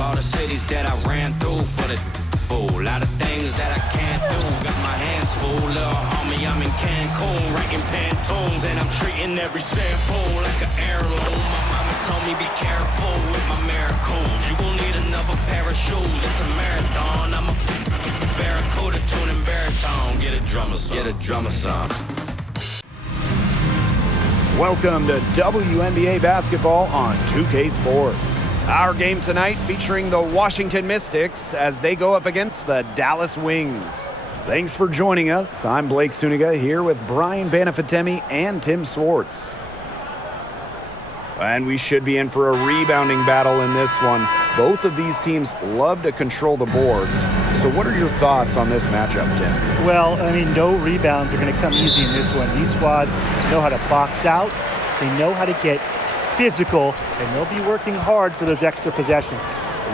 all the cities that I ran through for the a lot of things that I can't do. Got my hands full, little homie, I'm in Cancun, writing Pantones, and I'm treating every sample like an heirloom. My mama told me be careful with my miracles. You gon' need another pair of shoes. It's a marathon. I'm a barracuda tuning baritone. Get a drummer song. Get a drummer song. Welcome to WNBA basketball on 2K Sports. Our game tonight featuring the Washington Mystics as they go up against the Dallas Wings. Thanks for joining us. I'm Blake Suniga here with Brian Banafitemi and Tim Swartz. And we should be in for a rebounding battle in this one. Both of these teams love to control the boards. So what are your thoughts on this matchup, Tim? Well, I mean, no rebounds are going to come easy in this one. These squads know how to box out. They know how to get physical, and they'll be working hard for those extra possessions.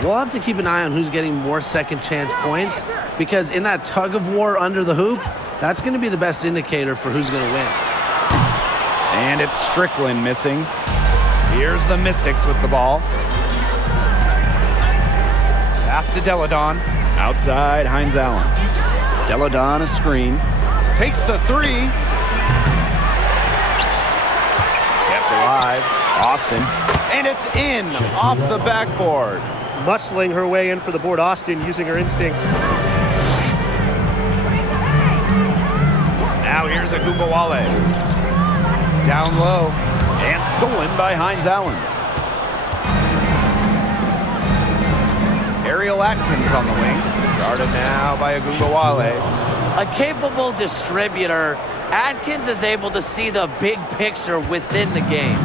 We'll have to keep an eye on who's getting more second chance points, because in that tug of war under the hoop, that's going to be the best indicator for who's going to win. And it's Strickland missing. Here's the Mystics with the ball. Pass to Deladon. Outside, Hines Allen. Deladon a screen. Takes the three. Kept alive. Austin. And it's in off the backboard. Muscling her way in for the board. Austin using her instincts. Now here's a Gugawale. Down low. And stolen by Hines Allen. Ariel Atkins on the wing. Guarded now by Gugawale. A capable distributor, Atkins is able to see the big picture within the game.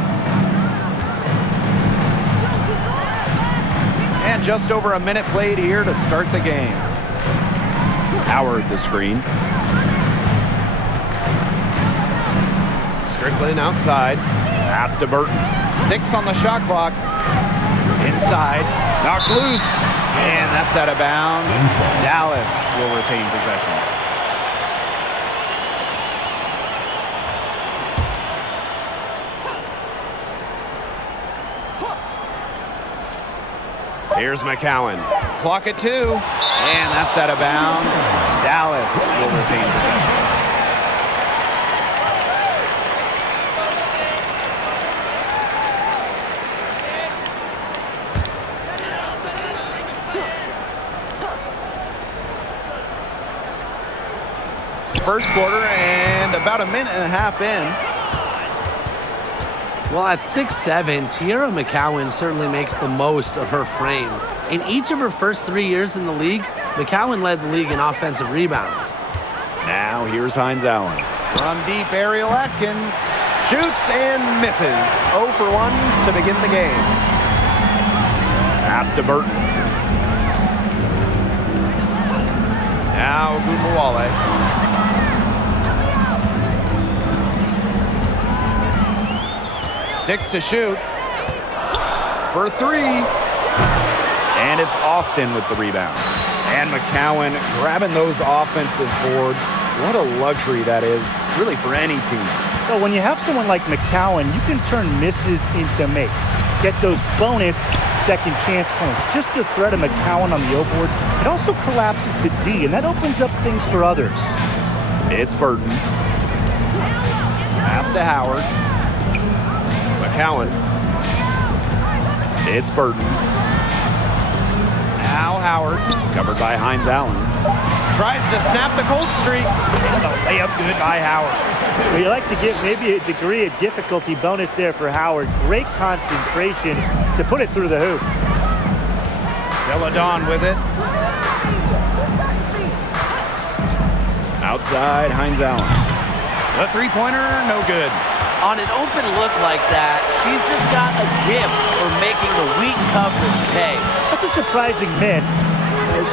And just over a minute played here to start the game. Howard the screen. Strickland outside. Pass to Burton. 6 on the shot clock. Inside. Knocked loose. And that's out of bounds. Dallas will retain possession. Here's McCowan. Clock at 2. And that's out of bounds. Dallas will retain possession. First quarter and about a minute and a half in. Well, at 6'7", Tiara McCowan certainly makes the most of her frame. In each of her first 3 years in the league, McCowan led the league in offensive rebounds. Now here's Hines Allen. From deep, Ariel Atkins. Shoots and misses. 0 for 1 to begin the game. Pass to Burton. Now Gugawale. 6 to shoot for 3. And it's Austin with the rebound. And McCowan grabbing those offensive boards. What a luxury that is, really, for any team. So when you have someone like McCowan, you can turn misses into makes. Get those bonus second chance points. Just the threat of McCowan on the O boards, it also collapses the D, and that opens up things for others. It's Burton. Pass to Howard. McCowan. It's Burton. Now Howard, covered by Hines Allen. Tries to snap the cold streak. And the layup good by Howard. Well, you like to give maybe a degree of difficulty bonus there for Howard. Great concentration to put it through the hoop. Deladon with it. Outside, Hines Allen. The three-pointer, no good. On an open look like that, she's just got a gift for making the weak coverage pay. That's a surprising miss.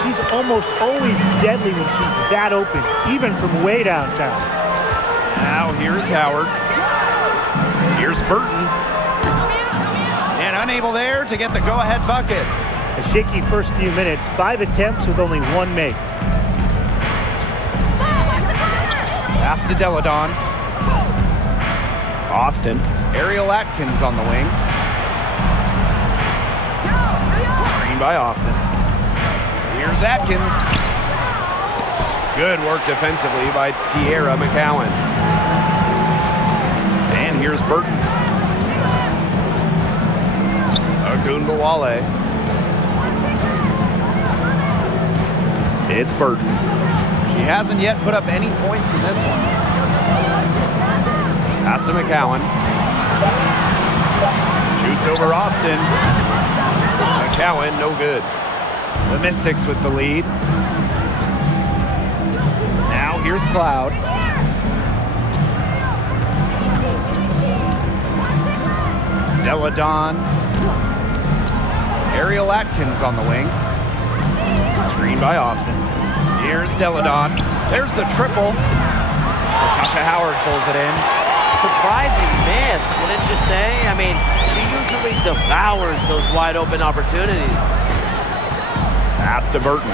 She's almost always deadly when she's that open, even from way downtown. Now here's Howard. Here's Burton. And unable there to get the go-ahead bucket. A shaky first few minutes, 5 attempts with only 1 make. Pass to Deladon. Austin. Ariel Atkins on the wing. Screen by Austin. Here's Atkins. Good work defensively by Tierra McCowan. And here's Burton. Agunbawale. It's Burton. She hasn't yet put up any points in this one. Pass to McCowan. Shoots over Austin. McCowan, no good. The Mystics with the lead. Now here's Cloud. Deladon. Ariel Atkins on the wing. Screen by Austin. Here's Deladon. There's the triple. Tasha Howard pulls it in. Surprising miss, wouldn't you say? I mean, she usually devours those wide open opportunities. Pass to Burton.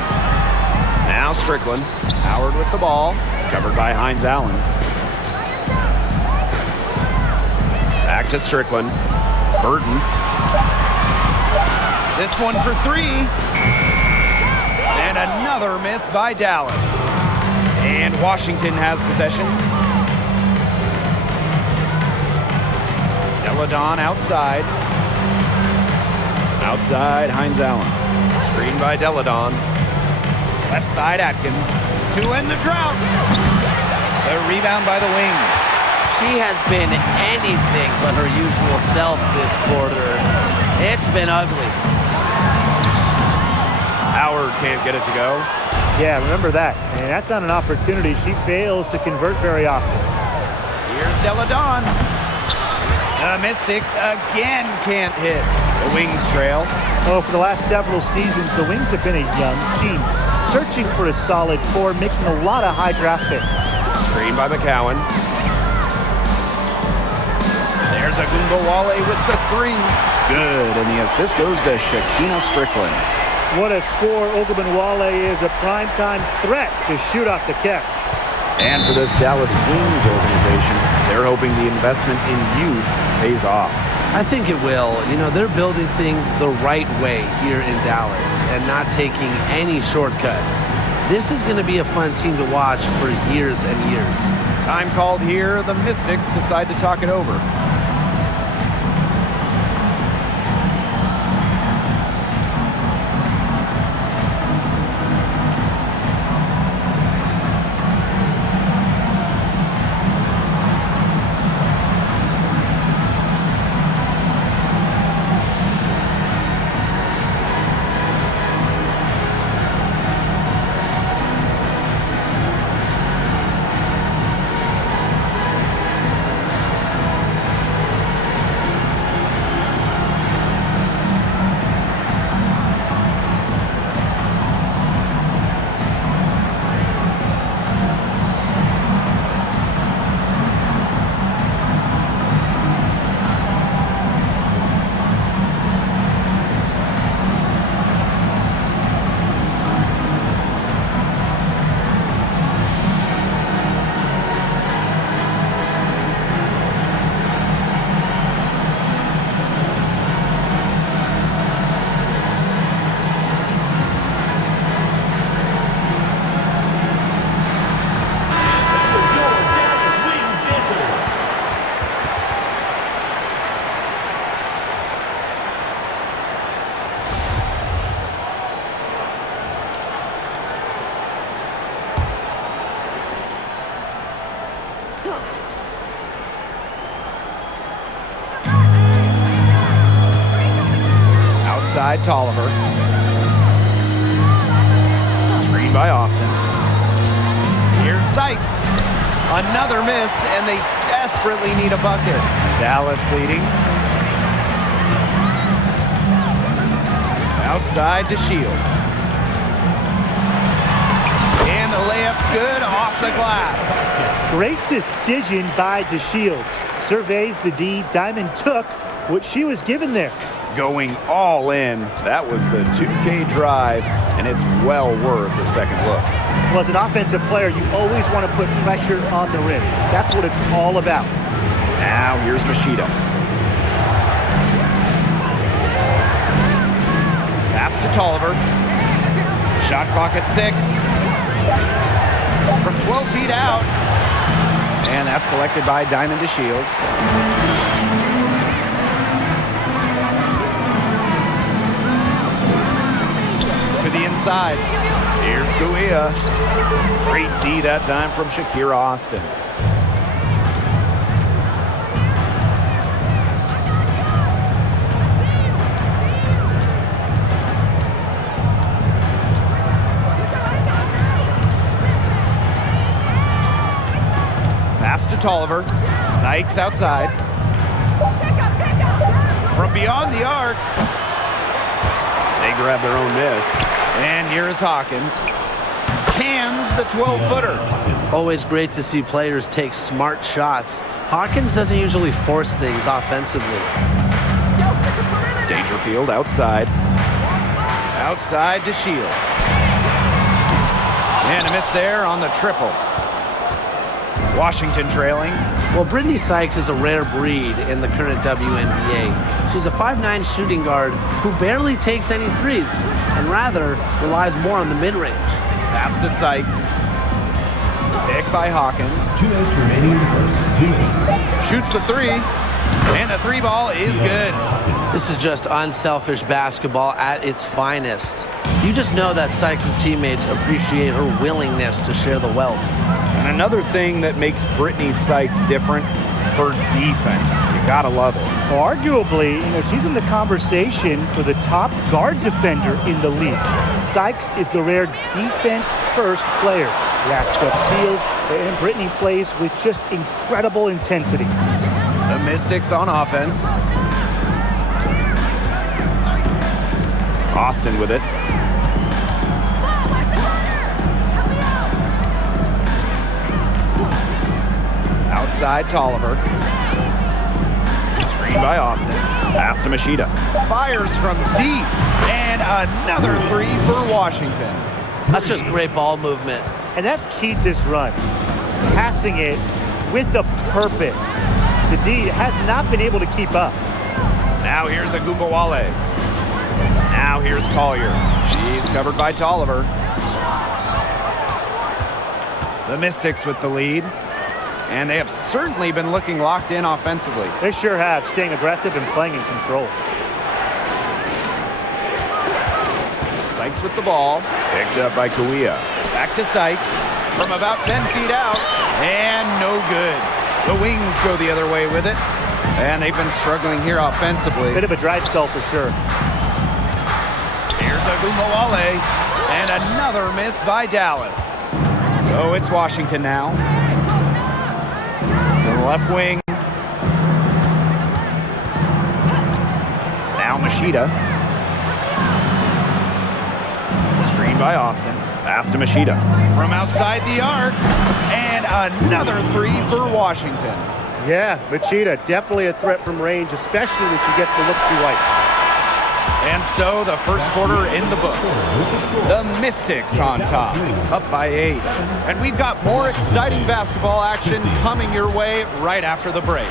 Now Strickland. Howard with the ball. Covered by Hines Allen. Back to Strickland. Burton. This one for three. And another miss by Dallas. And Washington has possession. Deladon outside. Outside, Hines Allen. Screen by Deladon. Left side, Atkins. To end the drought. The rebound by the wings. She has been anything but her usual self this quarter. It's been ugly. Howard can't get it to go. Yeah, remember that. And that's not an opportunity she fails to convert very often. Here's Deladon. The Mystics again can't hit. The Wings trail. Oh, for the last several seasons, the Wings have been a young team, searching for a solid core, making a lot of high draft picks. Screen by McCowan. There's Agunbawale with the three. Good, and the assist goes to Shakina Strickland. What a score. Ogunbowale is a primetime threat to shoot off the catch. And for this Dallas Wings organization, they're hoping the investment in youth pays off. I think it will. You know, they're building things the right way here in Dallas and not taking any shortcuts. This is going to be a fun team to watch for years and years. Time called here. The Mystics decide to talk it over. Outside, Tolliver. Screen by Austin. Here's Sykes. Another miss, and they desperately need a bucket. Dallas leading. Outside to Shields. And the layup's good off the glass. Great decision by DeShields. Surveys the D. Diamond took what she was given there. Going all in. That was the 2K drive, and it's well worth the second look. Well, as an offensive player, you always want to put pressure on the rim. That's what it's all about. Now here's Machida. Pass to Tolliver. Shot clock at 6. From 12 feet out. And that's collected by Diamond to Shields. To the inside. Here's Guia. Great D that time from Shakira Austin. Pass to Tolliver. Sykes outside. From beyond the arc. They grab their own miss. And here is Hawkins. Cans the 12-footer. Always great to see players take smart shots. Hawkins doesn't usually force things offensively. Dangerfield outside. Outside to Shields. And a miss there on the triple. Washington trailing. Well, Brittany Sykes is a rare breed in the current WNBA. She's a 5'9" shooting guard who barely takes any threes and rather relies more on the mid-range. Pass to Sykes. Pick by Hawkins. 2 minutes remaining in the first. 2 minutes. Shoots the three. And the three ball is good. This is just unselfish basketball at its finest. You just know that Sykes' teammates appreciate her willingness to share the wealth. And another thing that makes Brittany Sykes different, her defense. You gotta love it. Well, arguably, she's in the conversation for the top guard defender in the league. Sykes is the rare defense-first player. Racks up steals, and Brittany plays with just incredible intensity. The Mystics on offense. Austin with it. Outside Tolliver. Screen by Austin. Pass to Machida. Fires from deep. And another three for Washington. That's just great ball movement. And that's keyed this run. Passing it with a purpose. The D has not been able to keep up. Now here's Agumbawale. Now here's Collier. She's covered by Tolliver. The Mystics with the lead. And they have certainly been looking locked in offensively. They sure have, staying aggressive and playing in control. Sykes with the ball. Picked up by Kuia. Back to Sykes from about 10 feet out. And no good. The Wings go the other way with it. And they've been struggling here offensively. Bit of a dry spell for sure. Here's Agumbawale. And another miss by Dallas. So it's Washington now. To the left wing. Now Machida. Screen by Austin. Pass to Machida. From outside the arc. And another three for Washington. Yeah, Machida, definitely a threat from range, especially when she gets the look she likes. And so the first quarter in the books. The Mystics on top, up by 8. And we've got more exciting basketball action coming your way right after the break.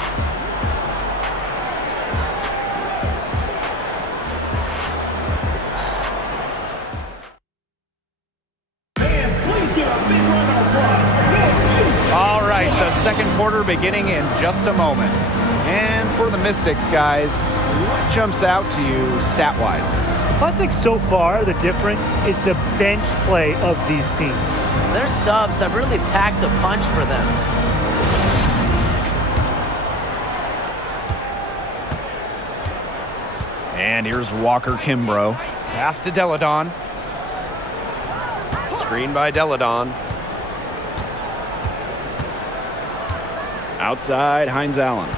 All right, the second quarter beginning in just a moment. And for the Mystics, guys, what jumps out to you stat-wise? I think so far the difference is the bench play of these teams. Their subs have really packed a punch for them. And here's Walker Kimbrough. Pass to Deladon. Screen by Deladon. Outside, Hines Allen.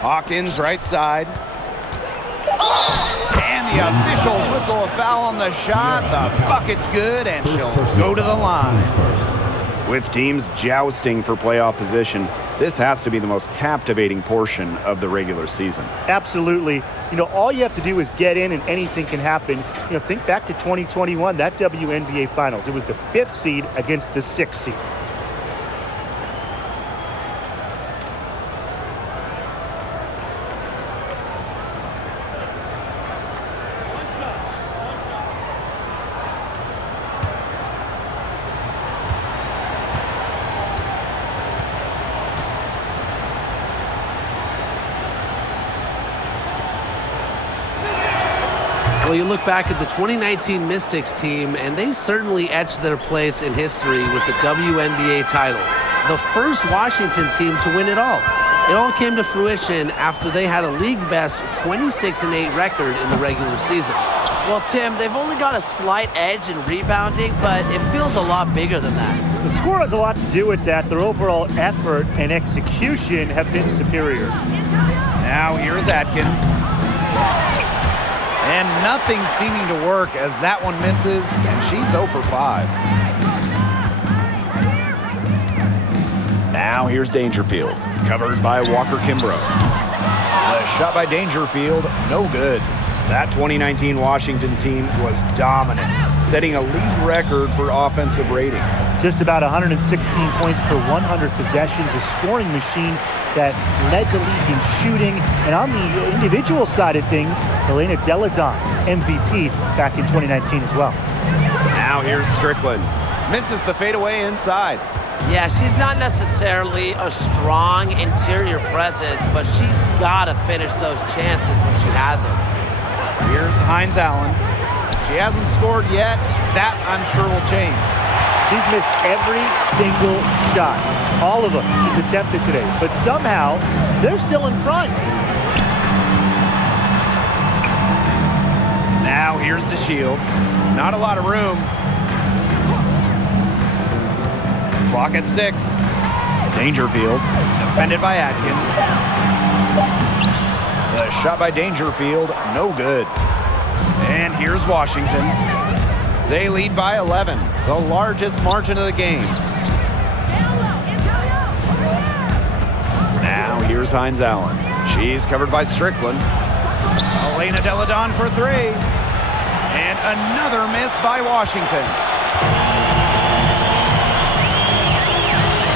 Hawkins right side. And the officials whistle a foul on the shot. The bucket's good, and she'll go to the line. With teams jousting for playoff position, this has to be the most captivating portion of the regular season. Absolutely. All you have to do is get in and anything can happen. Think back to 2021, that WNBA Finals. It was the 5th seed against the 6th seed. Well, you look back at the 2019 Mystics team, and they certainly etched their place in history with the WNBA title. The first Washington team to win it all. It all came to fruition after they had a league-best 26-8 record in the regular season. Well, Tim, they've only got a slight edge in rebounding, but it feels a lot bigger than that. The score has a lot to do with that. Their overall effort and execution have been superior. Now here's Atkins. And nothing seeming to work as that one misses, and she's 0 for 5. Now here's Dangerfield, covered by Walker Kimbrough. The shot by Dangerfield, no good. That 2019 Washington team was dominant, setting a league record for offensive rating. Just about 116 points per 100 possessions, a scoring machine that led the league in shooting. And on the individual side of things, Elena Deladon, MVP back in 2019 as well. Now here's Strickland. Misses the fadeaway inside. Yeah, she's not necessarily a strong interior presence, but she's got to finish those chances when she has them. Here's Hines Allen. She hasn't scored yet. That, I'm sure, will change. She's missed every single shot. All of them she's attempted today. But somehow, they're still in front. Now here's DeShields. Not a lot of room. Clock at 6. Dangerfield, defended by Atkins. The shot by Dangerfield, no good. And here's Washington. They lead by 11, the largest margin of the game. Now here's Hines Allen. She's covered by Strickland. Elena Deladon for 3. And another miss by Washington.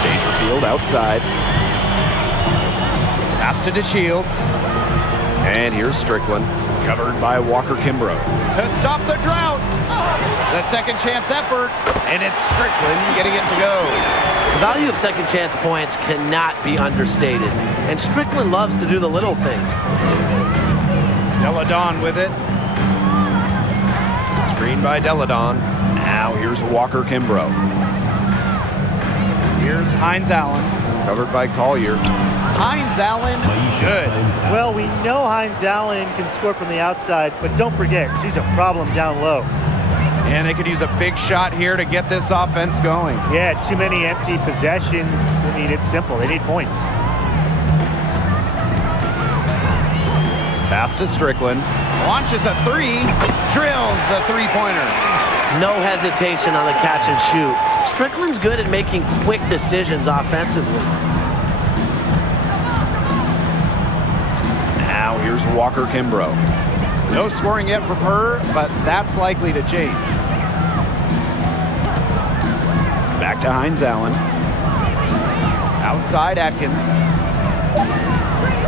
Dangerfield outside. Pass to DeShields. And here's Strickland, covered by Walker Kimbrough. To stop the drought. The second chance effort, and it's Strickland getting it to go. The value of second chance points cannot be understated, and Strickland loves to do the little things. Deladon with it. Screen by Deladon. Now here's Walker Kimbrough. Here's Hines Allen, covered by Collier. Hines Allen, good. Well, we know Hines Allen can score from the outside, but don't forget, she's a problem down low. And they could use a big shot here to get this offense going. Yeah, too many empty possessions. I mean, it's simple. They need points. Pass to Strickland. Launches a 3. Drills the three-pointer. No hesitation on the catch and shoot. Strickland's good at making quick decisions offensively. Now here's Walker Kimbrough. No scoring yet from her, but that's likely to change. Back to Hines Allen. Outside Atkins.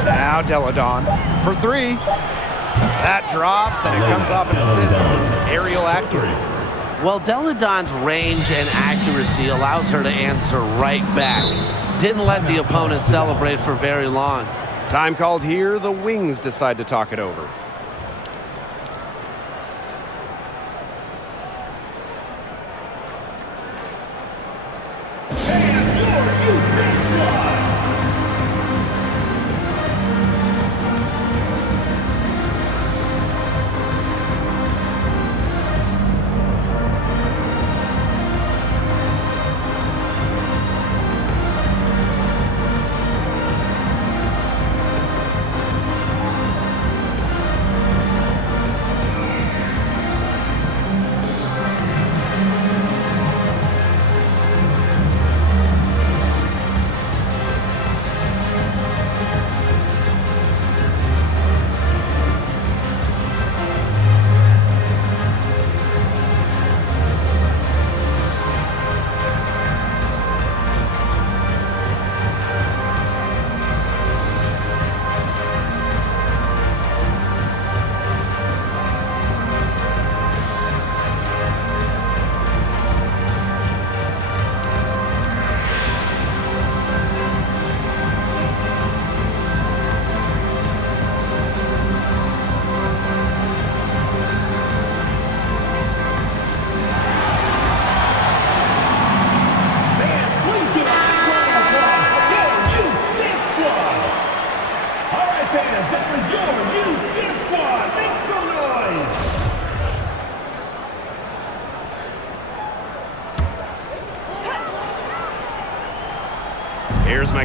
Now Deladon for 3. That drops and it comes off an assist. Ariel Atkins. Well, Deladon's range and accuracy allows her to answer right back. Didn't let the opponent celebrate for very long. Time called here. The Wings decide to talk it over.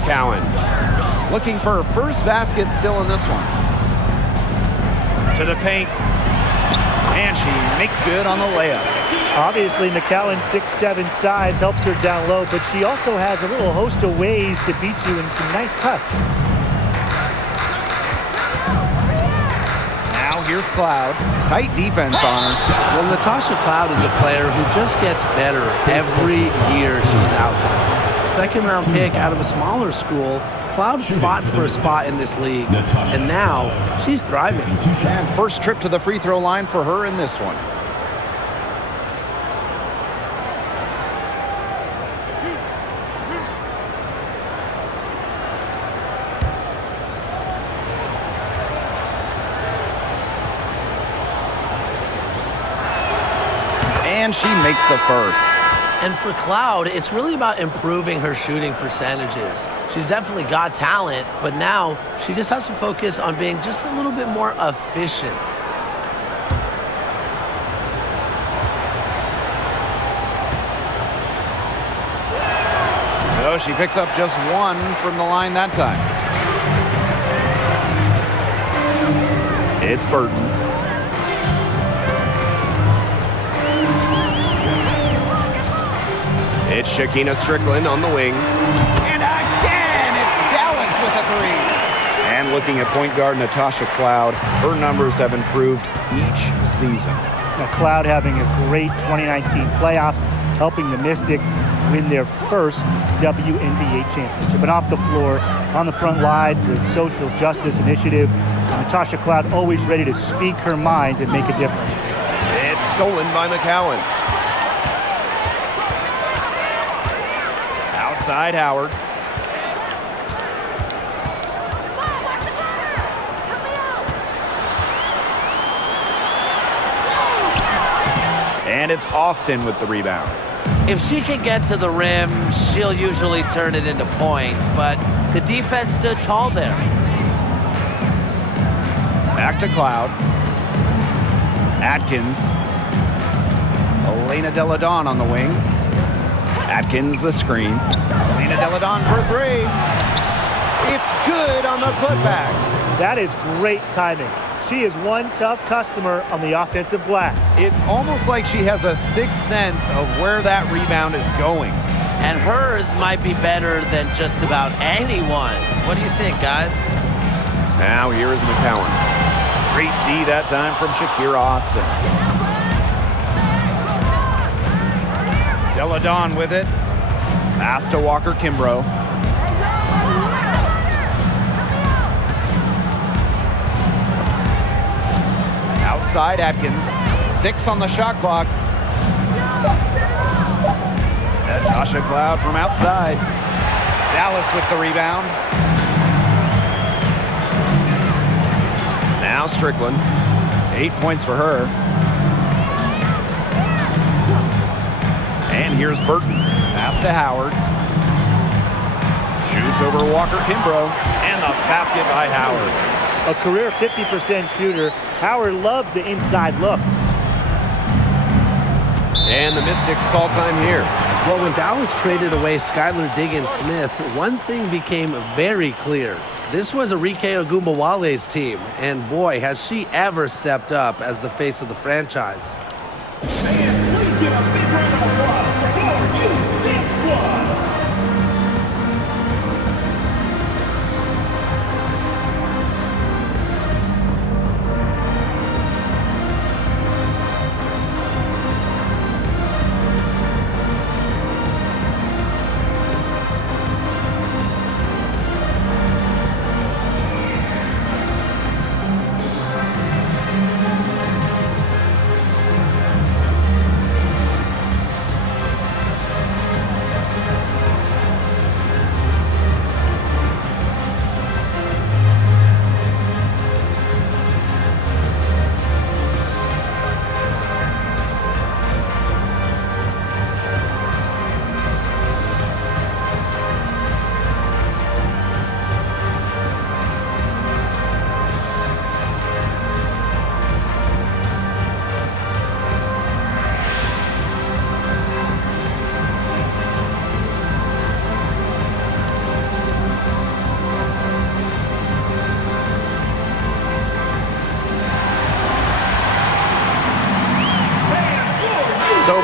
McCowan. Looking for her first basket still in this one. To the paint. And she makes good on the layup. Obviously, McCowan's 6'7" size helps her down low, but she also has a little host of ways to beat you in some nice touch. Now here's Cloud. Tight defense on her. Well, Natasha Cloud is a player who just gets better every year she's out there. Second-round pick out of a smaller school, Cloud fought for a spot in this league, and now she's thriving. And first trip to the free throw line for her in this one. And she makes the first. And for Cloud, it's really about improving her shooting percentages. She's definitely got talent, but now she just has to focus on being just a little bit more efficient. So she picks up just one from the line that time. It's Burton. It's Shakina Strickland on the wing. And again, it's Dallas with a three. And looking at point guard Natasha Cloud, her numbers have improved each season. Now, Cloud having a great 2019 playoffs, helping the Mystics win their first WNBA championship. And off the floor, on the front lines of social justice initiative, Natasha Cloud always ready to speak her mind and make a difference. It's stolen by McCowan. Outside Howard. And it's Austin with the rebound. If she can get to the rim, she'll usually turn it into points, but the defense stood tall there. Back to Cloud. Atkins. Elena Deladon on the wing. Atkins the screen. Elena Deladon for three. It's good on the putback. That is great timing. She is one tough customer on the offensive glass. It's almost like she has a sixth sense of where that rebound is going. And hers might be better than just about anyone's. What do you think, guys? Now here is McCowan. Great D that time from Shakira Austin. Deladon with it. Pass to Walker Kimbrough. Outside Atkins. 6 on the shot clock. Natasha Cloud from outside. Dallas with the rebound. Now Strickland. 8 points for her. And here's Burton. Pass to Howard. Shoots over Walker Kimbrough. And the basket by Howard. A career 50% shooter, Howard loves the inside looks. And the Mystics call time here. Well, when Dallas traded away Skylar Diggins-Smith, one thing became very clear. This was Arike Ogunbowale's team, and boy, has she ever stepped up as the face of the franchise. Fans, please give a big round of applause for this one.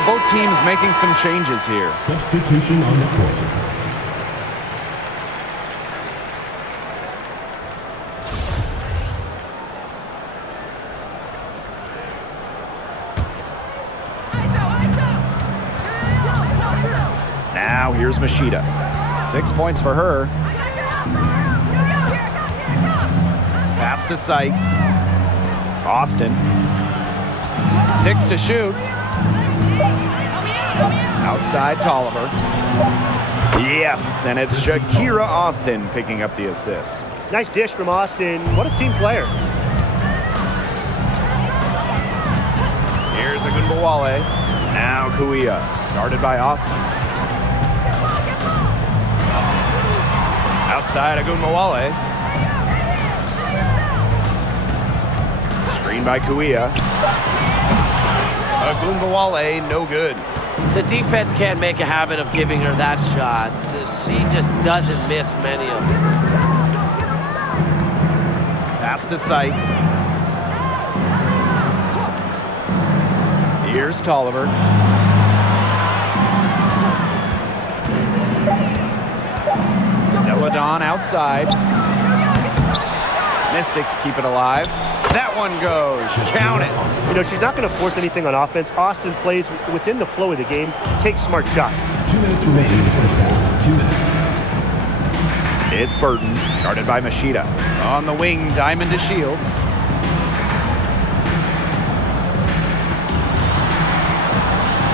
both teams making some changes here. Substitution on the court. Now here's Machida. 6 points for her. Pass to Sykes. Austin. 6 to shoot. Outside Tolliver. Yes, and it's Shakira Austin picking up the assist. Nice dish from Austin. What a team player. Here's Agunbowale. Now Kuia, guarded by Austin. Outside Agunbowale. Screen by Kuia. Agunbowale, no good. The defense can't make a habit of giving her that shot. She just doesn't miss many of them. Pass to Sykes. Here's Tolliver. Deladon outside. Mystics keep it alive. That one goes. Count it. You know, she's not going to force anything on offense. Austin plays within the flow of the game, takes smart shots. 2 minutes remaining in the first half. 2 minutes. It's Burton, guarded by Machida. On the wing, Diamond to Shields.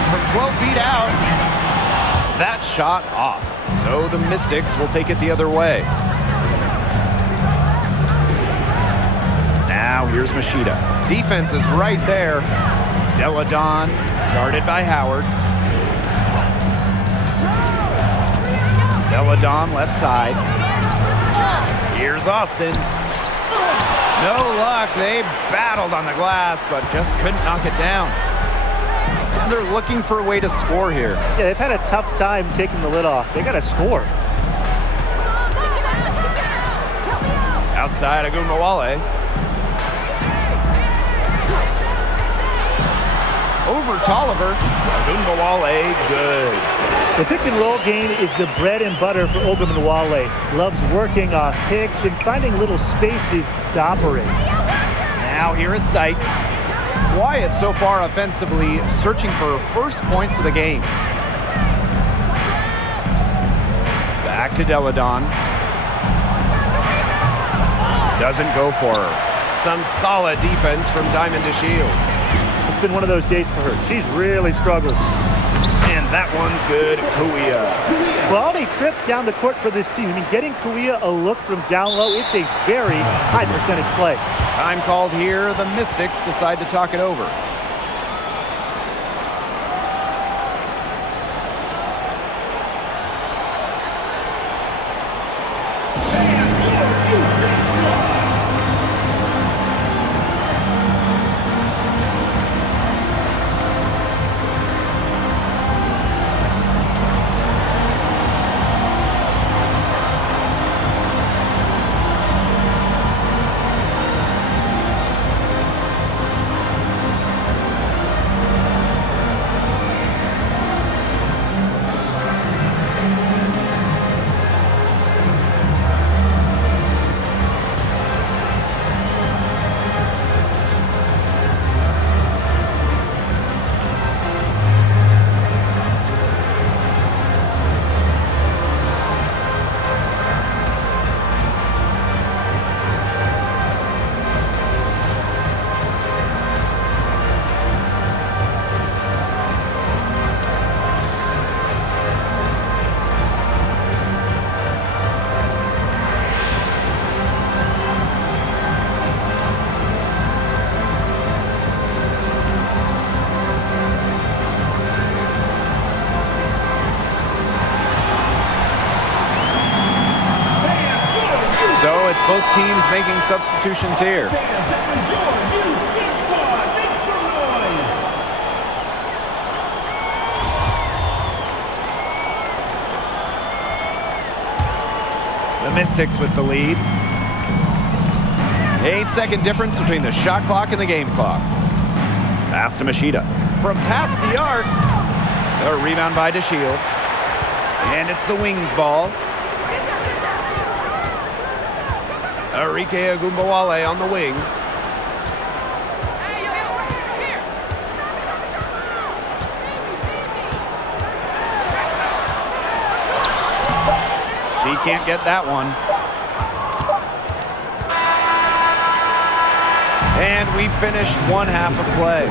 From 12 feet out, that shot off. So the Mystics will take it the other way. Now here's Machida. Defense is right there. Deladon, guarded by Howard. Deladon left side. Here's Austin. No luck. They battled on the glass, but just couldn't knock it down. And they're looking for a way to score here. Yeah, they've had a tough time taking the lid off. They got to score. Outside Agunbowale. Over Tolliver. Agunbowale, good. The pick and roll game is the bread and butter for Ogunbowale. Loves working off picks and finding little spaces to operate. Now here is Sykes. Wyatt so far offensively searching for first points of the game. Back to Deladon. Doesn't go for her. Some solid defense from Diamond to Shields. It's been one of those days for her. She's really struggled. And that one's good. Kuia. Quality trip down the court for this team. I mean, getting Kuia a look from down low, it's a very high percentage play. Time called here. The Mystics decide to talk it over. So it's both teams making substitutions here. The Mystics with the lead. 8-second difference between the shot clock and the game clock. Pass to Machida. From past the arc, A rebound by DeShields. And it's the Wings ball. Arike Agumbawale on the wing. She can't get that one. And we finished one half of play.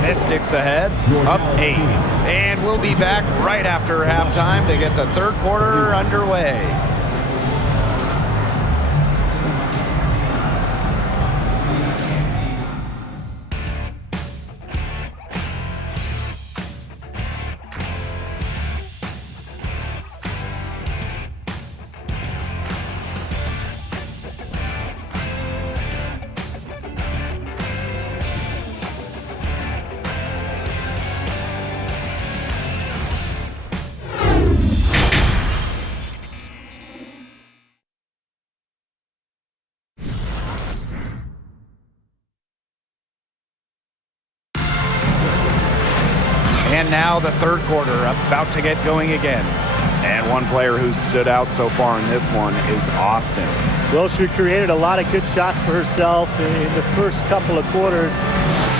Mystics ahead, up 8. And we'll be back right after halftime to get the third quarter underway. And now the third quarter about to get going again. And one player who stood out so far in this one is Austin. Well, she created a lot of good shots for herself in the first couple of quarters,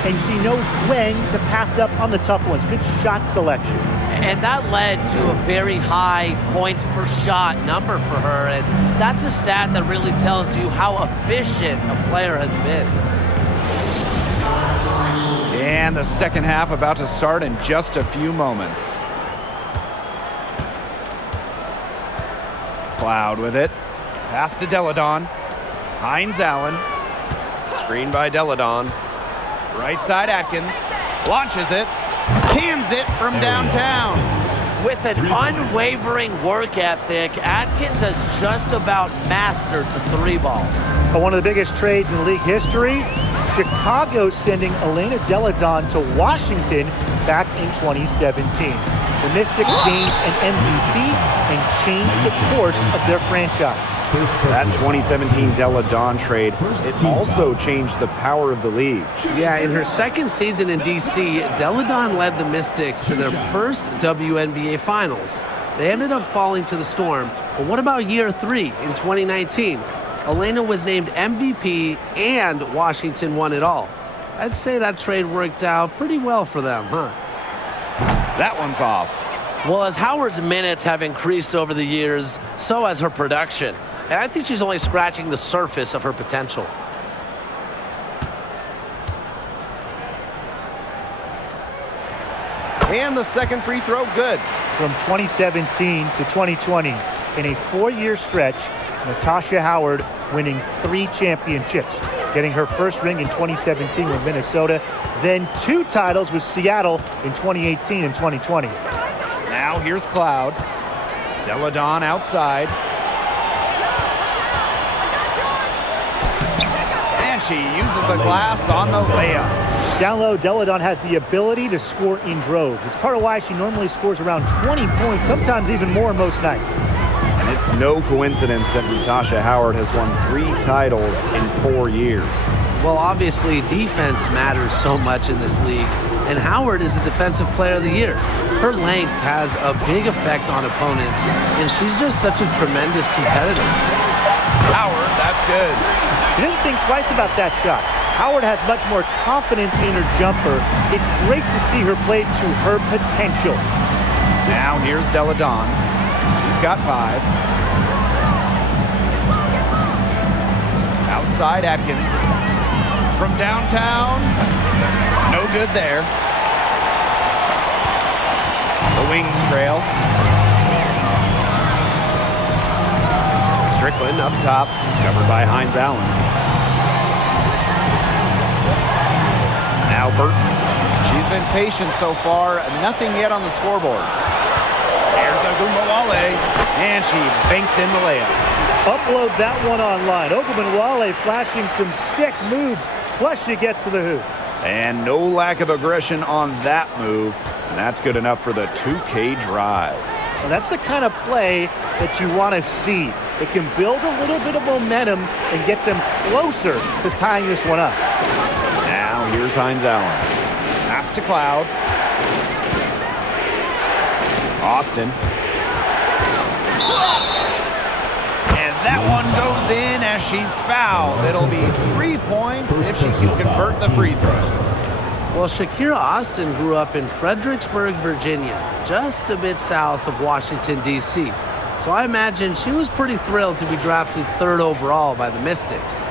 and she knows when to pass up on the tough ones. Good shot selection. And that led to a very high points per shot number for her, and that's a stat that really tells you how efficient a player has been. And the second half about to start in just a few moments. Cloud with it. Pass to Deladon. Hines Allen. Screen by Deladon. Right side Atkins. Launches it. Cans it from downtown. With an unwavering work ethic, Atkins has just about mastered the three ball. One of the biggest trades in league history, Chicago sending Elena Deladon to Washington back in 2017. The Mystics gained an MVP and changed the course of their franchise. That 2017 Deladon trade, it also changed the power of the league. Yeah, in her second season in D.C., Deladon led the Mystics to their first WNBA Finals. They ended up falling to the Storm, but what about year 3 in 2019? Elena was named MVP and Washington won it all. I'd say that trade worked out pretty well for them, huh? That one's off. Well, as Howard's minutes have increased over the years, so has her production. And I think she's only scratching the surface of her potential. And the second free throw, good. From 2017 to 2020, in a 4-year stretch, Natasha Howard winning 3 championships, getting her first ring in 2017 with Minnesota, then 2 titles with Seattle in 2018 and 2020. Now here's Cloud. Deladon outside. And she uses the glass on the layup. Down low, Deladon has the ability to score in droves. It's part of why she normally scores around 20 points, sometimes even more most nights. And it's no coincidence that Natasha Howard has won 3 titles in 4 years. Well, obviously, defense matters so much in this league, and Howard is a Defensive Player of the Year. Her length has a big effect on opponents, and she's just such a tremendous competitor. Howard, that's good. You didn't think twice about that shot. Howard has much more confidence in her jumper. It's great to see her play to her potential. Now here's Deladon. She's got 5. Outside Atkins. From downtown. No good there. The Wings trail. Strickland up top, covered by Hines Allen. Now Burton. She's been patient so far, nothing yet on the scoreboard. There's Agumbawale, and she banks in the layup. Upload that one online. Ogunbowale flashing some sick moves, plus she gets to the hoop. And no lack of aggression on that move, and that's good enough for the 2K drive. And that's the kind of play that you want to see. It can build a little bit of momentum and get them closer to tying this one up. Now here's Hines Allen. Pass to Cloud. Austin. And that one goes in as she's fouled. It'll be 3 points if she can convert the free throw. Well, Shakira Austin grew up in Fredericksburg, Virginia, just a bit south of Washington, D.C. So I imagine she was pretty thrilled to be drafted 3rd overall by the Mystics.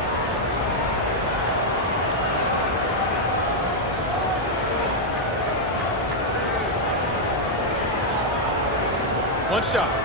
One shot.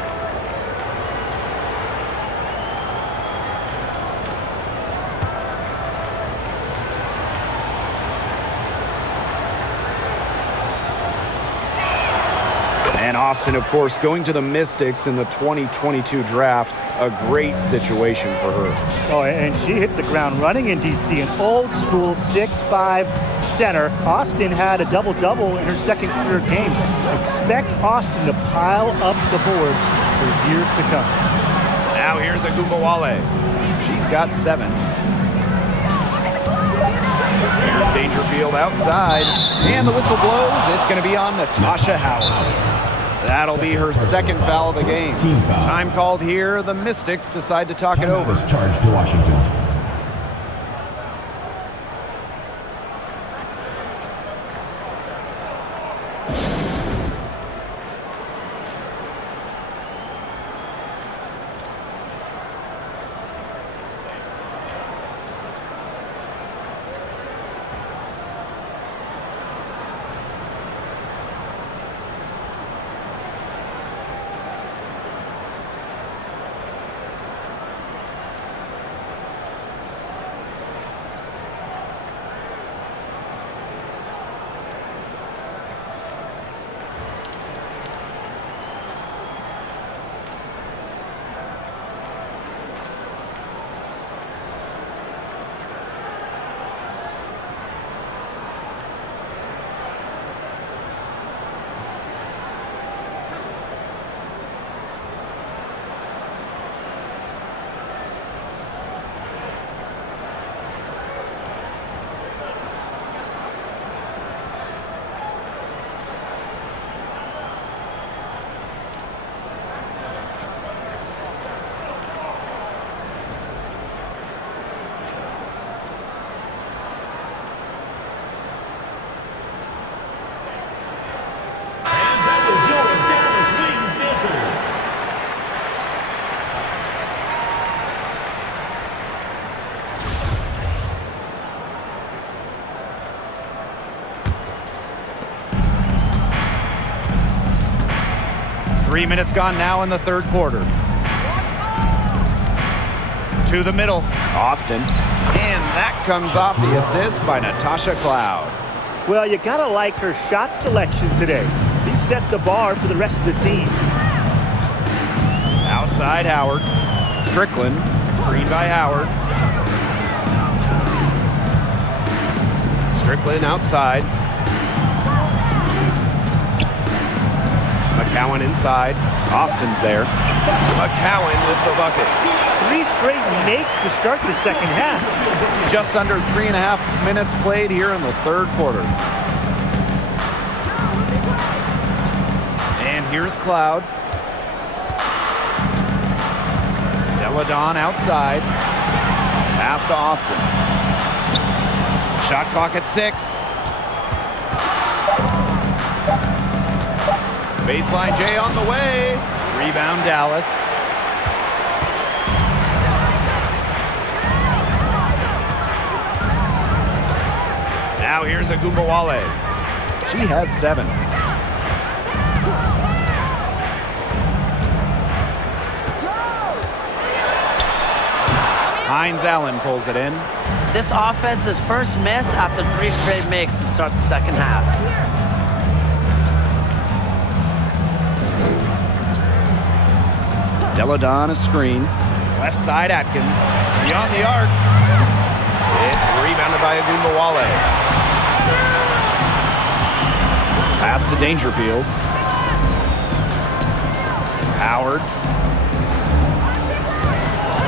And Austin, of course, going to the Mystics in the 2022 draft, a great situation for her. Oh, and she hit the ground running in D.C., an old-school 6'5" center. Austin had a double-double in her second career game. Expect Austin to pile up the boards for years to come. Now here's Agumbawale. She's got 7. Here's Dangerfield outside, and the whistle blows. It's going to be on Natasha Howard. That'll be her second foul of the game. Time called here. The Mystics decide to talk it over. Charge to Washington. Three minutes gone now in the third quarter. To the middle, Austin. And that comes off the assist by Natasha Cloud. Well, you gotta like her shot selection today. He set the bar for the rest of the team. Outside Howard. Strickland, screen by Howard. Strickland outside. McCowan inside. Austin's there. McCowan with the bucket. 3 straight makes to start the second half. Just under 3.5 minutes played here in the third quarter. And here's Cloud. Deladon outside. Pass to Austin. Shot clock at 6. Baseline J on the way. Rebound Dallas. Now here's Agumbawale. She has 7. Hines Allen pulls it in. This offense's first miss after 3 straight makes to start the second half. Deladon a screen. Left side Atkins. Beyond the arc. It's rebounded by Agumbawale. Pass to Dangerfield. Howard.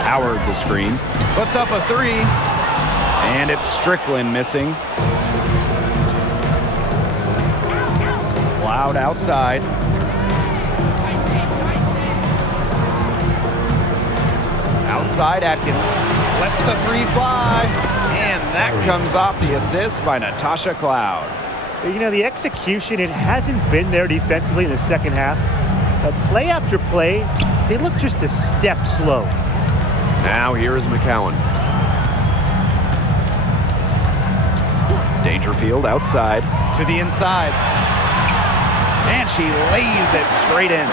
Howard the screen. Puts up a 3. And it's Strickland missing. Cloud outside. Outside Atkins. Lets the three fly. And that comes off the assist by Natasha Cloud. You know, the execution, it hasn't been there defensively in the second half. Play after play, they look just a step slow. Now here is McCowan. Dangerfield outside to the inside. And she lays it straight in.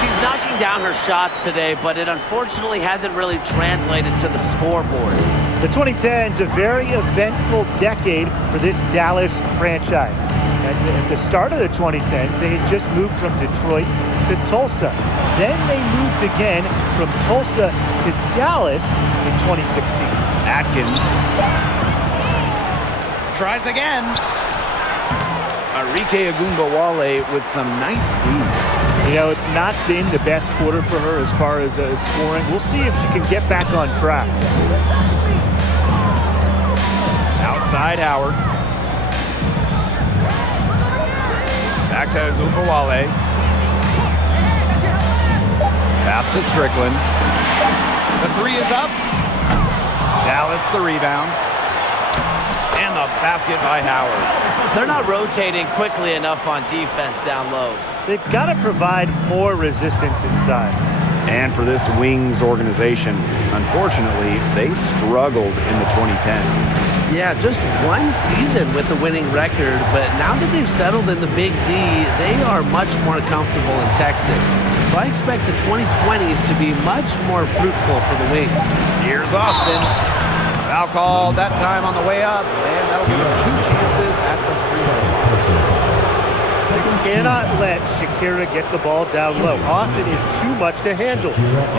She's knocking down her shots today, but it unfortunately hasn't really translated to the scoreboard. The 2010s, a very eventful decade for this Dallas franchise. At the start of the 2010s, they had just moved from Detroit to Tulsa. Then they moved again from Tulsa to Dallas in 2016. Atkins tries again. Arike Agumbawale with some nice D. You know, it's not been the best quarter for her as far as scoring. We'll see if she can get back on track. Outside Howard. Back to Agumbawale. Pass to Strickland. The three is up. Dallas the rebound. And the basket by Howard. They're not rotating quickly enough on defense down low. They've got to provide more resistance inside. And for this Wings organization, unfortunately, they struggled in the 2010s. Yeah, just one season with a winning record, but now that they've settled in the Big D, they are much more comfortable in Texas. So I expect the 2020s to be much more fruitful for the Wings. Here's Austin. Foul call that time on the way up, and that'll give them 2 chances at the free throw. Cannot let Shakira get the ball down low. Austin is too much to handle.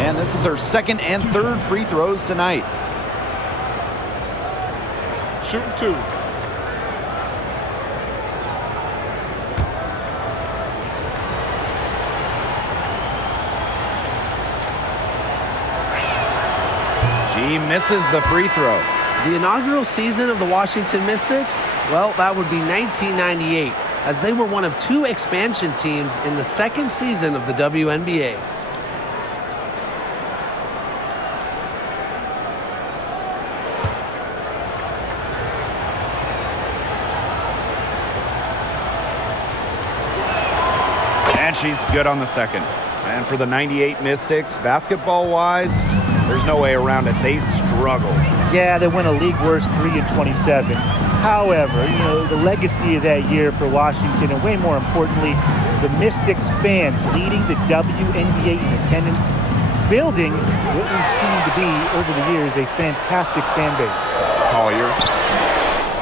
And this is her second and third free throws tonight. Shooting 2. She misses the free throw. The inaugural season of the Washington Mystics? Well, that would be 1998, as they were one of 2 expansion teams in the second season of the WNBA. And she's good on the second. And for the 98 Mystics, basketball-wise, there's no way around it. They struggled. Yeah, they went a league worst 3-27. However, you know, the legacy of that year for Washington, and way more importantly, the Mystics fans leading the WNBA in attendance, building what we've seen to be, over the years, a fantastic fan base. Collier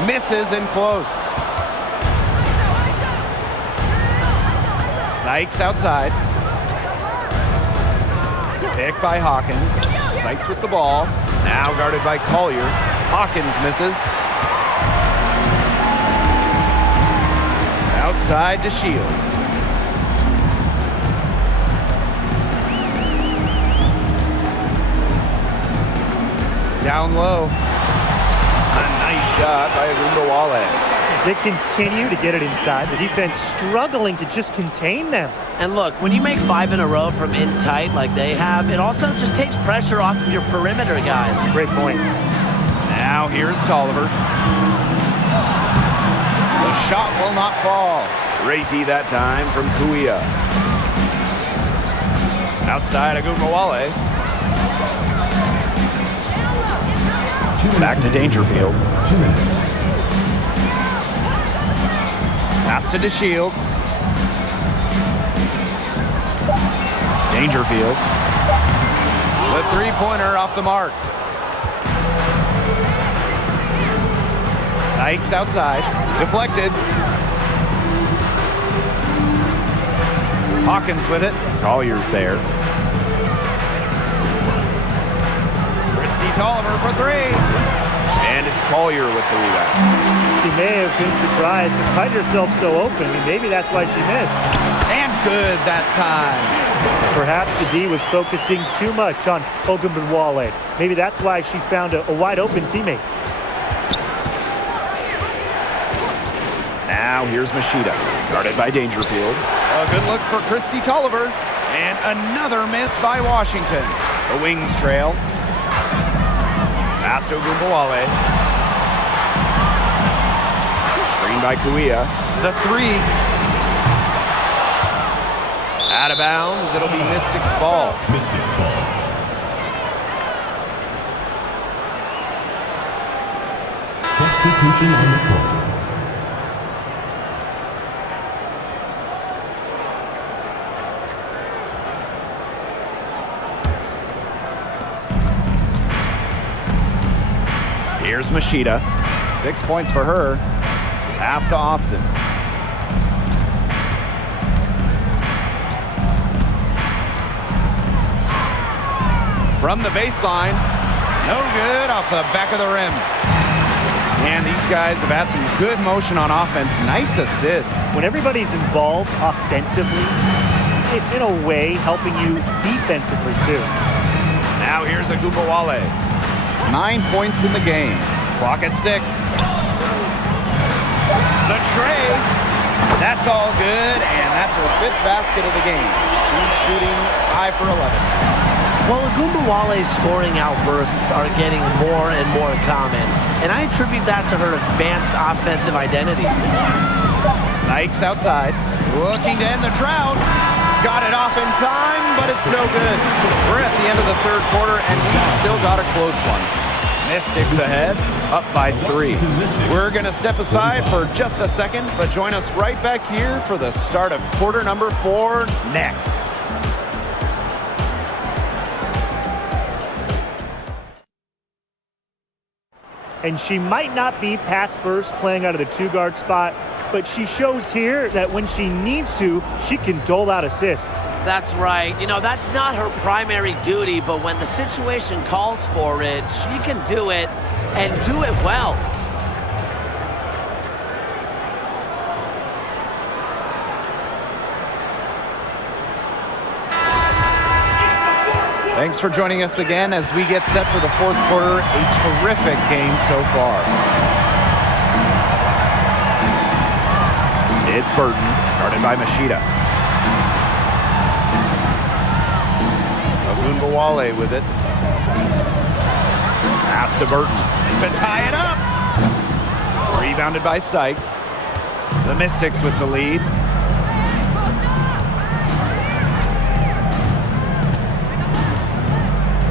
misses and close. Sykes outside. Pick by Hawkins. Sykes with the ball. Now guarded by Collier. Hawkins misses. Outside to Shields. Down low. A nice shot by Agumbawale. They continue to get it inside. The defense struggling to just contain them. And look, when you make 5 in a row from in tight like they have, it also just takes pressure off of your perimeter guys. Great point. Now here's Tolliver. The shot will not fall. Great D that time from Kuia. Outside Agumbawale. Back to Dangerfield. 2 minutes. Pass to DeShields. Dangerfield. The three-pointer off the mark. Sykes outside. Deflected. Hawkins with it. Collier's there. Christy Tolliver for 3. And it's Collier with the rebound. She may have been surprised to find herself so open. I mean, maybe that's why she missed. And good that time. Perhaps the D was focusing too much on Ogunbowale. Maybe that's why she found a wide open teammate. Now here's Machida, guarded by Dangerfield. A good look for Christy Tolliver. And another miss by Washington. The Wings trail. Pass to Ogunbowale. Screen by Kuia. The three. Out of bounds. It'll be Mystics ball. Mystics ball. Substitution on the court. Here's Machida. 6 points for her. Pass to Austin. From the baseline. No good off the back of the rim. And these guys have had some good motion on offense. Nice assists. When everybody's involved offensively, it's in a way helping you defensively too. Now here's Ogunbowale. 9 points in the game. Clock at 6. The tray. That's all good, and that's her 5th basket of the game. She's shooting 5 for 11. Well, Ogunbowale's scoring outbursts are getting more and more common, and I attribute that to her advanced offensive identity. Sykes outside, looking to end the drought. Got it off in time, but it's no good. We're at the end of the third quarter, and we've still got a close one. Mystics ahead, up by 3. We're going to step aside for just a second, but join us right back here for the start of quarter number 4 next. And she might not be pass first playing out of the 2-guard spot, but she shows here that when she needs to, she can dole out assists. That's right. You know, that's not her primary duty, but when the situation calls for it, she can do it and do it well. Thanks for joining us again as we get set for the fourth quarter. A terrific game so far. It's Burton, guarded by Machida. Ogunbowale with it. Pass to Burton to tie it up. Rebounded by Sykes. The Mystics with the lead.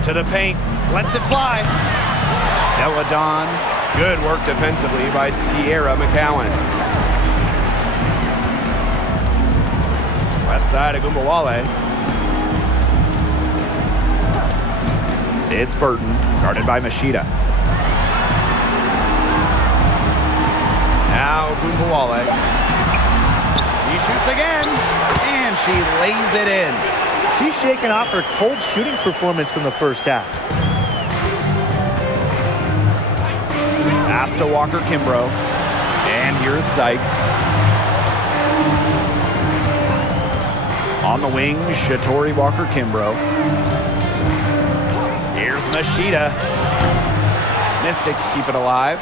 To the paint, lets it fly. Deladon, good work defensively by Tierra McCowan. Left side, Ogunbowale. It's Burton, guarded by Machida. Now Ogunbowale. He shoots again, and she lays it in. She's shaking off her cold shooting performance from the first half. Pass to Walker Kimbrough. And here's Sykes. On the wing, Shatori Walker Kimbrough. Here's Machida. Mystics keep it alive.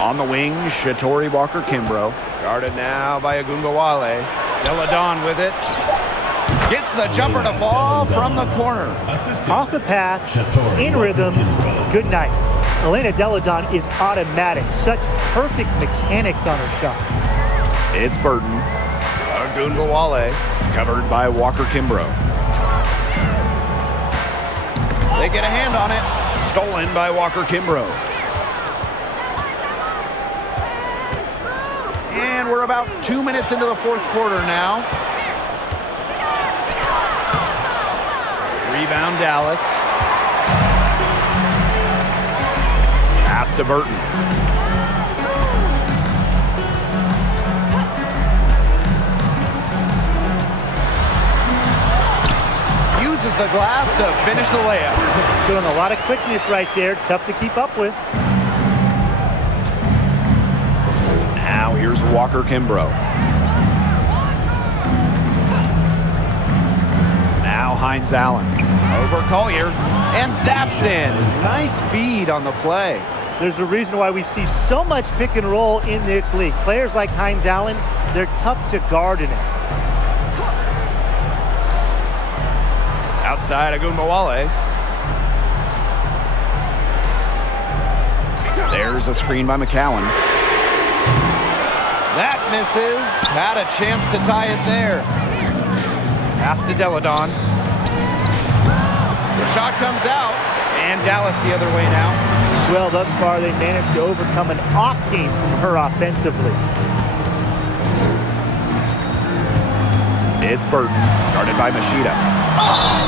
On the wing, Shatori Walker Kimbrough. Guarded now by Ogunbowale. Deladon with it. Gets the jumper to fall from the corner. Off the pass, in rhythm, good night. Elena Deladon is automatic. Such perfect mechanics on her shot. It's Burton. Ogunbowale, covered by Walker Kimbrough. They get a hand on it. Stolen by Walker Kimbrough. And we're about 2 minutes into the fourth quarter now. Rebound Dallas. Pass to Burton. Uses the glass to finish the layup. Showing a lot of quickness right there. Tough to keep up with. Now here's Walker Kimbrough. Now Hines Allen. Over Collier. And that's in. Nice feed on the play. There's a reason why we see so much pick and roll in this league. Players like Hines Allen, they're tough to guard in it. Outside Ogunbowale. There's a screen by McCowan. That misses. Had a chance to tie it there. Pass to Deladon. The shot comes out, and Dallas the other way now. Well, thus far, they managed to overcome an off game from her offensively. It's Burton, guarded by Machida.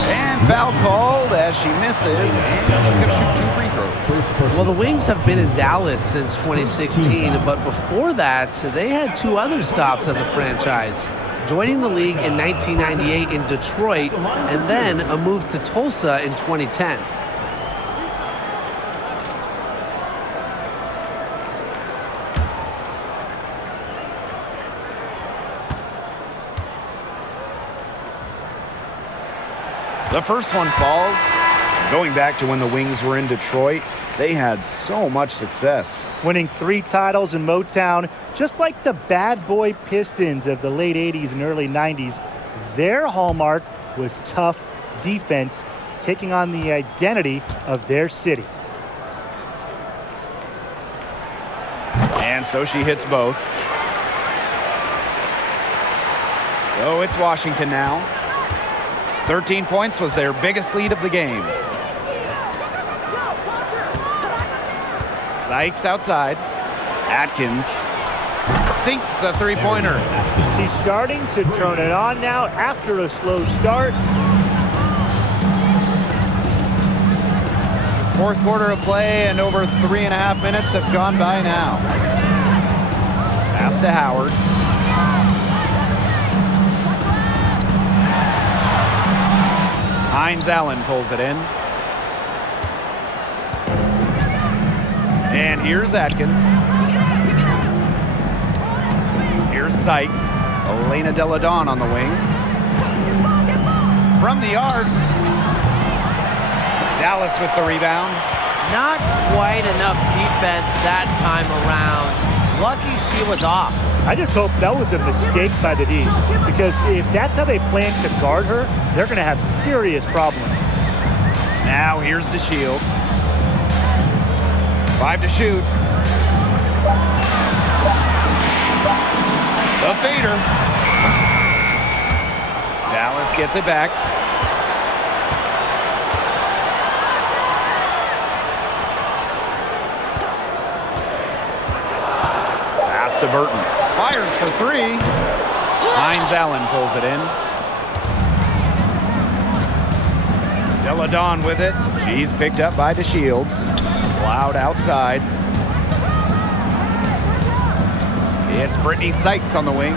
And foul called as she misses, and she's going to shoot 2 free throws. Well, the Wings have been in Dallas since 2016, but before that, they had 2 other stops as a franchise. Joining the league in 1998 in Detroit, and then a move to Tulsa in 2010. The first one falls. Going back to when the Wings were in Detroit, they had so much success. Winning 3 titles in Motown, just like the bad boy Pistons of the late 80s and early 90s, their hallmark was tough defense, taking on the identity of their city. And so she hits both. So it's Washington now. 13 points was their biggest lead of the game. Sykes outside. Atkins sinks the three-pointer. She's starting to turn it on now after a slow start. Fourth quarter of play, and over 3.5 minutes have gone by now. Pass to Howard. Hines Allen pulls it in. And here's Atkins. Here's Sykes. Elena Deladon on the wing. From the yard. Dallas with the rebound. Not quite enough defense that time around. Lucky she was off. I just hope that was a mistake by the D, because if that's how they plan to guard her, they're going to have serious problems. Now here's DeShields. 5 to shoot. The fader. Dallas gets it back. Pass to Burton. Fires for 3. Hines Allen pulls it in. Deladon with it. She's picked up by DeShields. Loud outside. It's Brittany Sykes on the wing.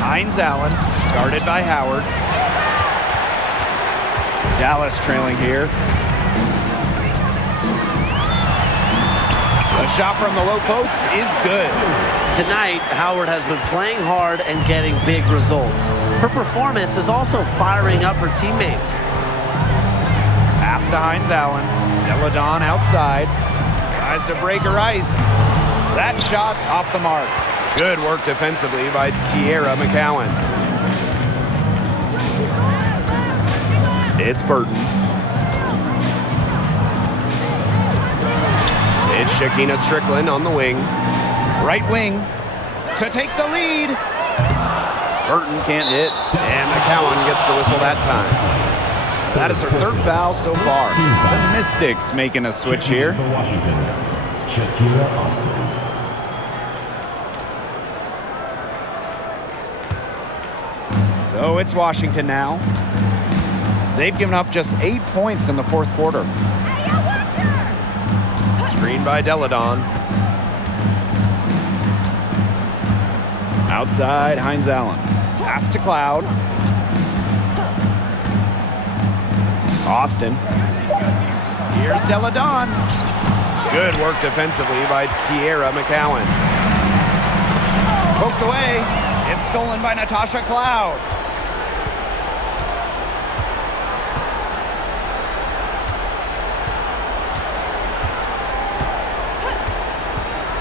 Hines Allen, guarded by Howard. Dallas trailing here. The shot from the low post is good. Tonight, Howard has been playing hard and getting big results. Her performance is also firing up her teammates. Pass to Hines Allen. Deladon outside. Tries to break her ice. That shot off the mark. Good work defensively by Tierra McCowan. It's Burton. It's Shakina Strickland on the wing. Right wing to take the lead. Burton can't hit, and McCowan gets the whistle that time. That is her 3rd foul so far. The Mystics making a switch here. For Washington, Shakira Austin. So it's Washington now. They've given up just 8 points in the 4th quarter. Screen by Deladon. Outside, Hines Allen. Pass to Cloud. Austin. Here's Deladon. Good work defensively by Tierra McCowan. Poked away. It's stolen by Natasha Cloud.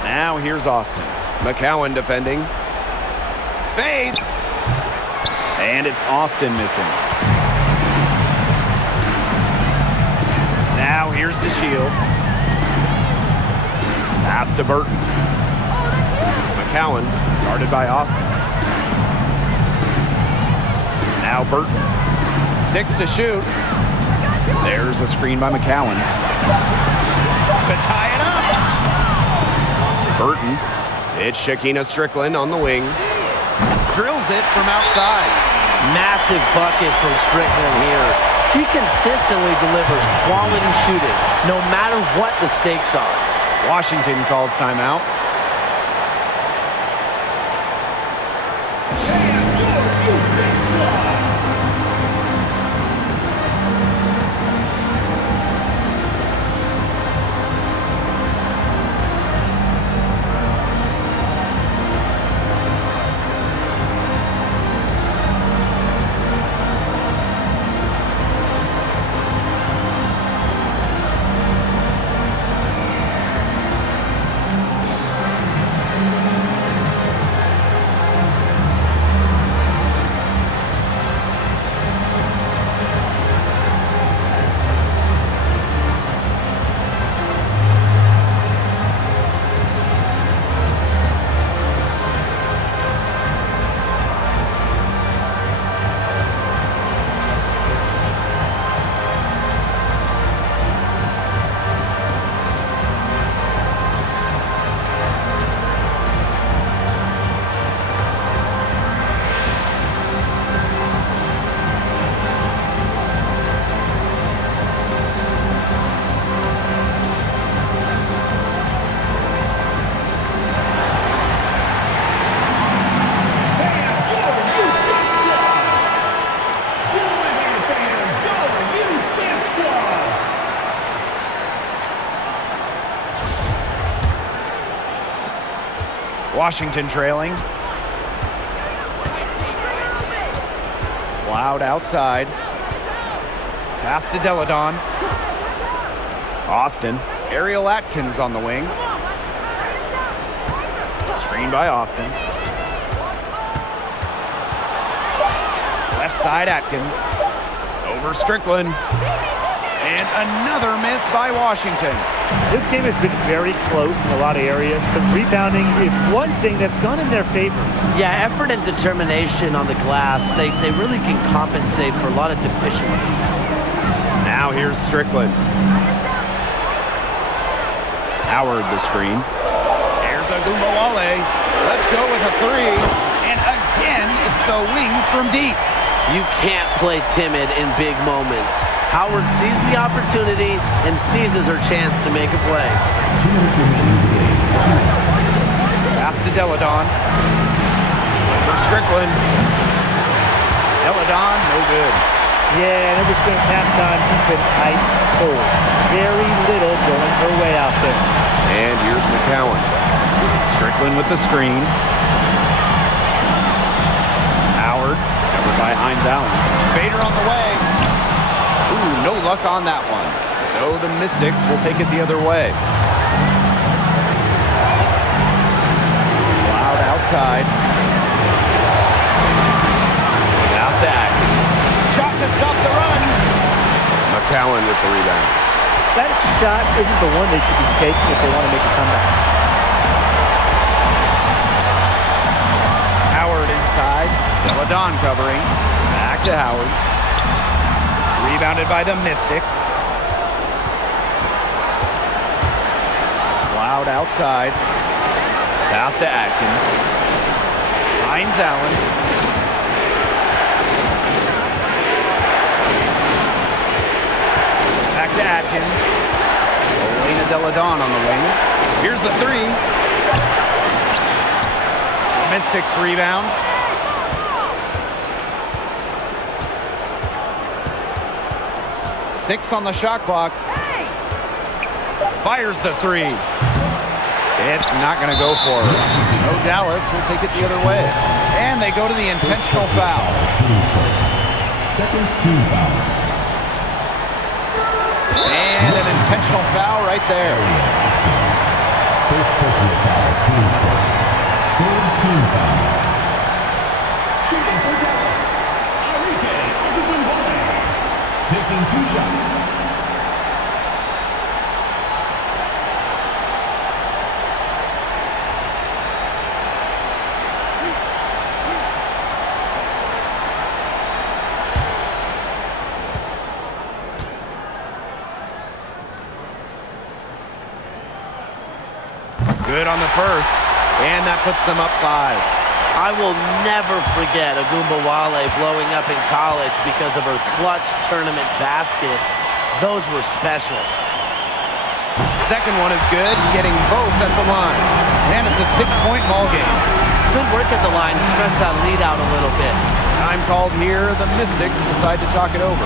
Now here's Austin. McCowan defending. Fades. And it's Austin missing. Now here's to Shields. Pass to Burton. McCowan, guarded by Austin. Now Burton. 6 to shoot. There's a screen by McCowan. To tie it up. Burton. It's Shakina Strickland on the wing. Drills it from outside. Massive bucket from Strickland here. She consistently delivers quality shooting, no matter what the stakes are. Washington calls timeout. Washington trailing. Loud outside. Pass to Deladon. Austin. Ariel Atkins on the wing. Screen by Austin. Left side Atkins. Over Strickland. And another miss by Washington. This game has been very close in a lot of areas, but rebounding is one thing that's gone in their favor. Yeah, effort and determination on the glass, they really can compensate for a lot of deficiencies. Now here's Strickland. Howard the screen. Here's Agumbawale. Let's go with a three. And again, it's the wings from deep. You can't play timid in big moments. Howard sees the opportunity and seizes her chance to make a play. 2 minutes remaining in the game. 2 minutes. Pass to Deladon. For Strickland. Deladon, no good. Yeah, and ever since halftime, she's been ice cold. Very little going her way out there. And here's McCowan. Strickland with the screen. Howard, covered by Hines Allen. Vader on the way. Ooh, no luck on that one. So the Mystics will take it the other way. Loud outside. Pass to Atkins. Shot to stop the run. McCowan with the rebound. That shot isn't the one they should be taking if they want to make a comeback. Howard inside. Deladon covering. Back to Howard. Rebounded by the Mystics. Loud outside. Pass to Atkins. Hines Allen. Back to Atkins. Elena Deladon on the wing. Here's the three. Mystics rebound. Six on the shot clock. Fires the three. It's not going to go for her. So Dallas will take it the other way. And they go to the intentional foul. Second team foul. And an intentional foul right there. First personal foul, team's first. Third team foul. Shooting for Dallas, Arike Ogunbowale. Taking 2 shots. Good on the first, and that puts them up 5. I will never forget Agumbawale blowing up in college because of her clutch tournament baskets. Those were special. Second one is good, getting both at the line. And it's a 6-point ball game. Good work at the line to stretch that lead out a little bit. Time called here. The Mystics decide to talk it over.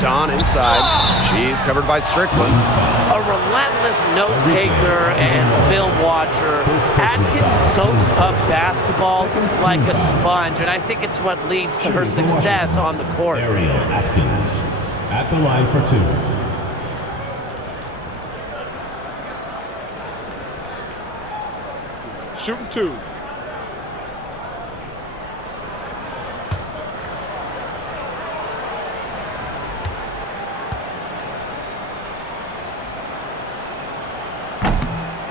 Dawn inside. She's covered by Strickland. A relentless note-taker and film watcher. Atkins soaks up basketball like a sponge, and I think it's what leads to her success on the court. Ariel Atkins at the line for 2. Shooting 2.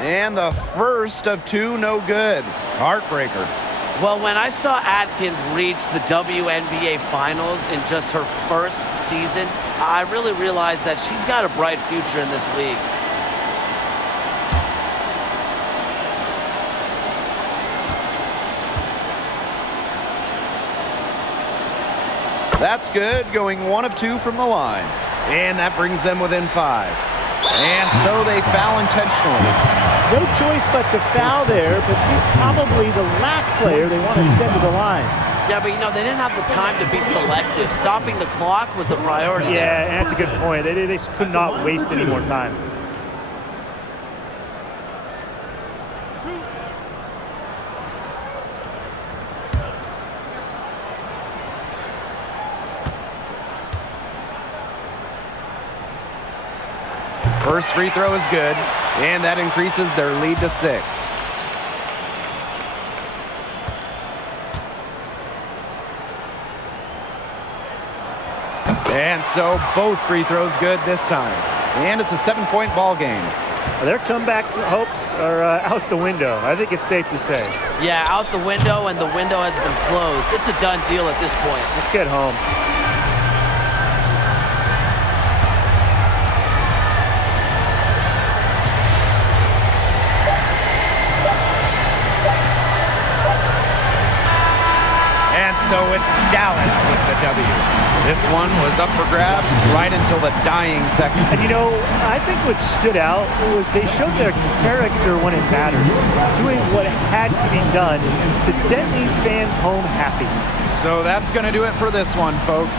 And the first of 2, no good. Heartbreaker. Well, when I saw Atkins reach the WNBA Finals in just her first season, I really realized that she's got a bright future in this league. That's good, going 1 of 2 from the line. And that brings them within 5. And so they foul intentionally. No choice but to foul there, but she's probably the last player they want to send to the line. Yeah, but you know, they didn't have the time to be selective. Stopping the clock was the priority. Yeah, and that's a good point. They could not waste any more time. First free throw is good, and that increases their lead to 6. And so both free throws good this time. And it's a 7-point ball game. Their comeback hopes are out the window. I think it's safe to say. Yeah, out the window, and the window has been closed. It's a done deal at this point. Let's get home. So it's Dallas with the W. This one was up for grabs right until the dying seconds. And you know, I think what stood out was they showed their character when it mattered, doing what had to be done to send these fans home happy. So that's going to do it for this one, folks.